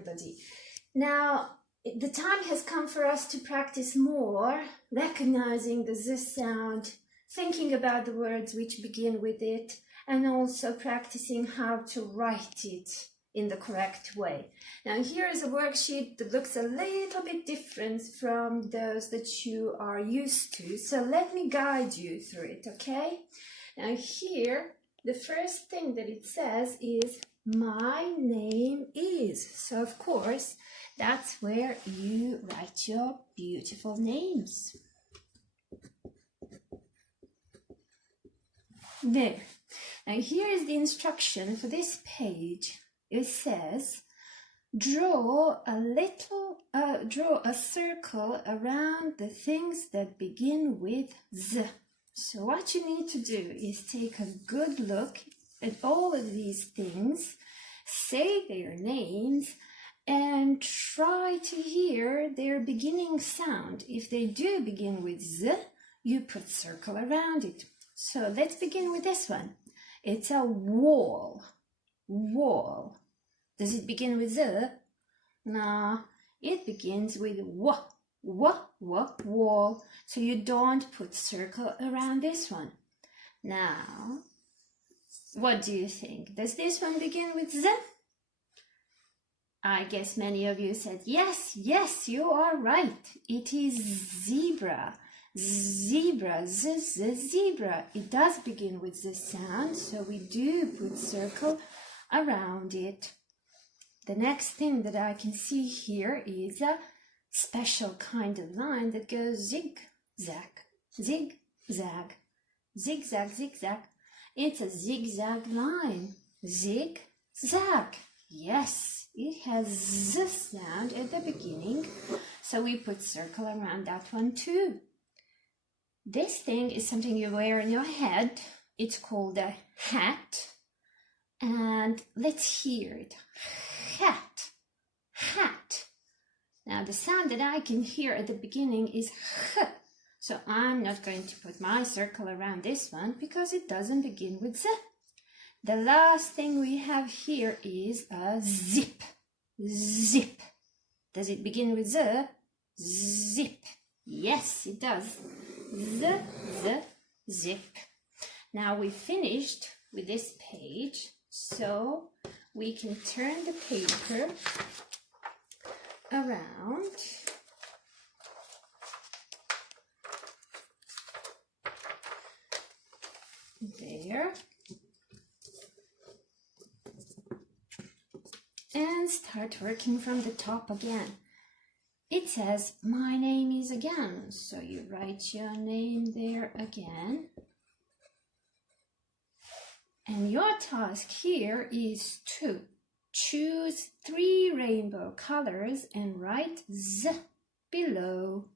everybody. Now, the time has come for us to practice more, recognizing the Z sound, thinking about the words which begin with it, and also practicing how to write it in the correct way. Now, here is a worksheet that looks a little bit different from those that you are used to. So let me guide you through it, okay? Now here, the first thing that it says is, my name is. So of course, that's where you write your beautiful names. There. Now here is the instruction for this page. It says, draw a circle around the things that begin with Z. So what you need to do is take a good look at all of these things, say their names, and try to hear their beginning sound. If they do begin with Z, you put circle around it. So let's begin with this one. It's a wall. Wall. Does it begin with Z? No, it begins with W. Wall. So you don't put circle around this one. Now, what do you think? Does this one begin with Z? I guess many of you said, yes, you are right. It is zebra. Zebra, zebra. It does begin with the sound, so we do put circle around it. The next thing that I can see here is a special kind of line that goes zigzag, zigzag, zigzag, zigzag. It's a zigzag line. Zigzag. Yes, it has Z sound at the beginning, so we put circle around that one too. This thing is something you wear on your head. It's called a hat. And let's hear it. Hat. Hat. Now the sound that I can hear at the beginning is H. So I'm not going to put my circle around this one because it doesn't begin with Z. The last thing we have here is a zip. Zip. Does it begin with Z? Zip. Yes, it does. Zip. Now we finished with this page, so we can turn the paper around. There. And start working from the top again. It says, my name is again. So you write your name there again. And your task here is to choose 3 rainbow colors and write Z below.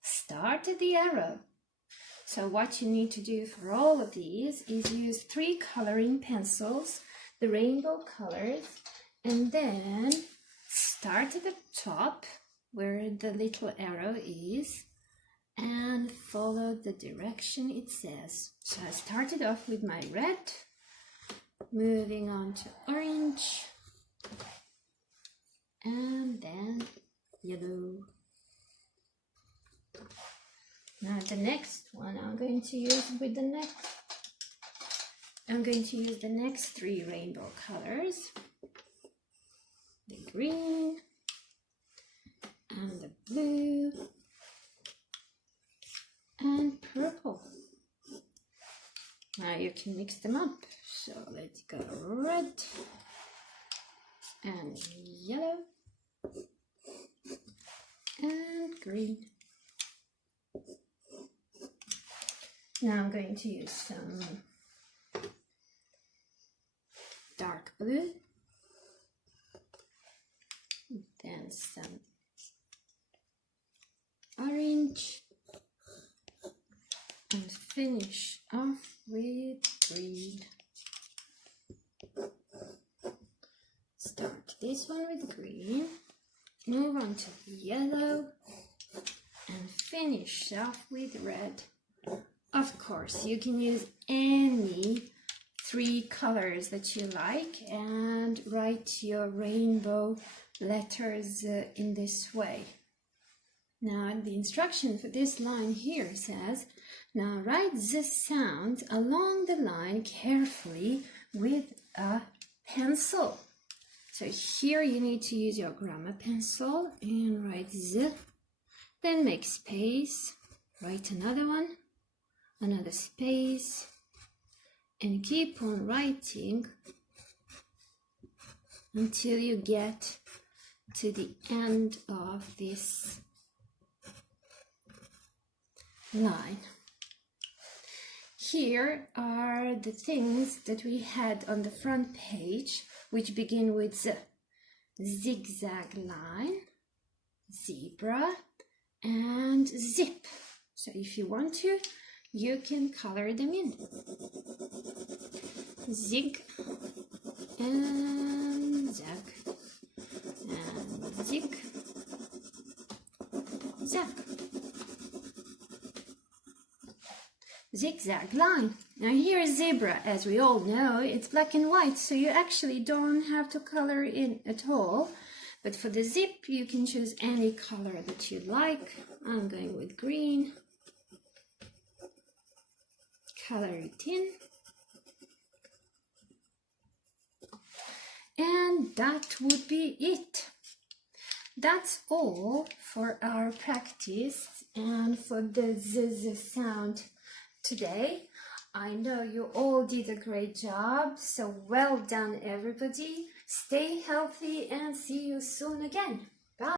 Start at the arrow. So what you need to do for all of these is use 3 coloring pencils, the rainbow colors, and then start at the top where the little arrow is and follow the direction it says. So I started off with my red, moving on to orange, and then yellow. Now the next one I'm going to use with the next 3 rainbow colors. The green and the blue and purple. Now you can mix them up. So let's go red and yellow and green. Now I'm going to use some dark blue, then some orange, and finish off with green. Start this one with green, move on to yellow, and finish off with red. Of course, you can use any 3 colors that you like and write your rainbow letters in this way. Now the instruction for this line here says, now write the sound along the line carefully with a pencil. So here you need to use your grammar pencil and write Z, then make space, write another one, another space, and keep on writing until you get to the end of this line. Here are the things that we had on the front page, which begin with Z. Zigzag line, zebra, and zip. So if you want to, you can color them in. Zig and zag and zig, zag. Zigzag line. Now here is zebra. As we all know, it's black and white, so you actually don't have to color in at all. But for the zip, you can choose any color that you like. I'm going with green. Color it in. And that would be it. That's all for our practice and for the Z sound today. I know you all did a great job, so well done everybody. Stay healthy and see you soon again.